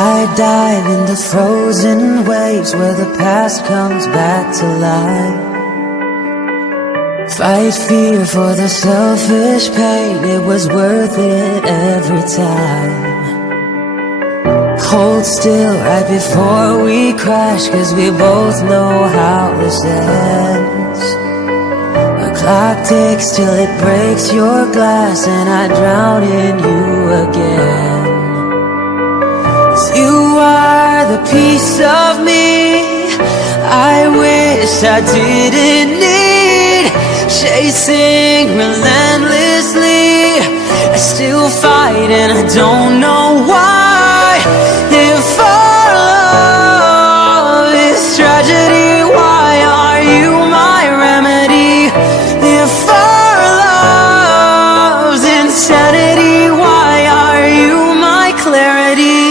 I dive into frozen waves where the past comes back to life. Fight fear for the selfish pain, it was worth it every time. Hold still right before we crash, 'cause we both know how this ends. The clock ticks till it breaks your glass, and I drown in you again. 'Cause you are the piece of me I wish I didn't need. Chasing relentlessly, I still fight and I don't know why. If our love is tragedy, why are you my remedy? If our love's insanity, why are you my clarity?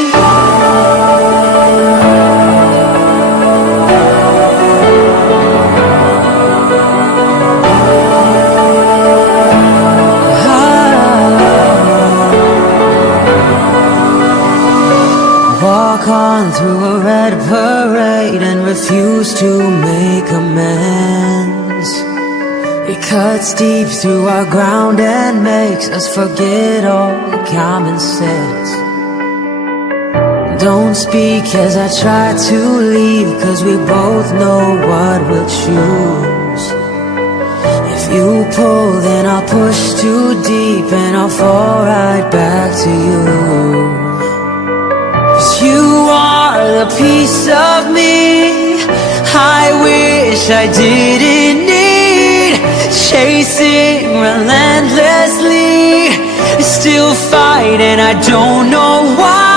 Walk on through a red parade and refuse to make amends. It cuts deep through our ground and makes us forget all the common sense. Don't speak as I try to leave, 'cause we both know what we'll choose. If you pull, then I'll push too deep and I'll fall right back to you. You are the piece of me I wish I didn't need. Chasing relentlessly, still fight and I don't know why.